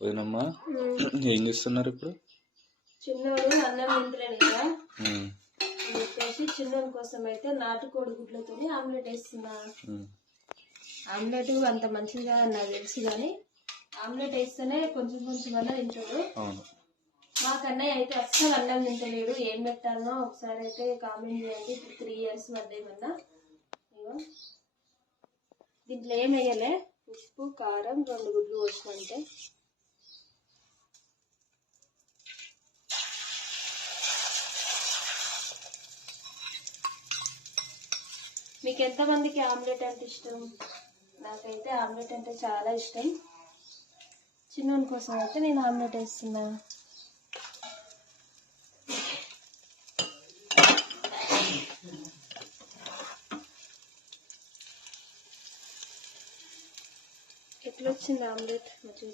పోయినమ్మా? ఏం చేస్తున్నారు ఇప్పుడు? చిన్నోడు అన్నం తింటలేడు కదా చెప్పేసి చిన్నోడి కోసం అయితే నాటుకోడి గుడ్లతో ఆమ్లెట్ వేస్తున్నా. ఆమ్లెట్ అంత కాదని నాకు తెలుసు కానీ ఆమ్లెట్ వేస్తేనే కొంచెం కొంచెం అన్న తింటాడు. మా కన్నయ్య అయితే అస్సలు అన్నం తింటలేడు. ఏం పెట్టాలనో ఒకసారి అయితే కామెంట్ చేయండి. ఇప్పుడు త్రీ ఇయర్స్ ఇగో. దీంట్లో ఏం వేయలే? ఉప్పు కారం రెండు గుడ్లు పోసినంటే మీకు ఎంతమందికి ఆమ్లెట్ అంటే ఇష్టం? నాకైతే ఆమ్లెట్ అంటే చాలా ఇష్టం. చిన్నోని కోసం అయితే నేను ఆమ్లెట్ వేస్తున్నా. ఎట్లా వచ్చింది ఆమ్లెట్? మంచిగా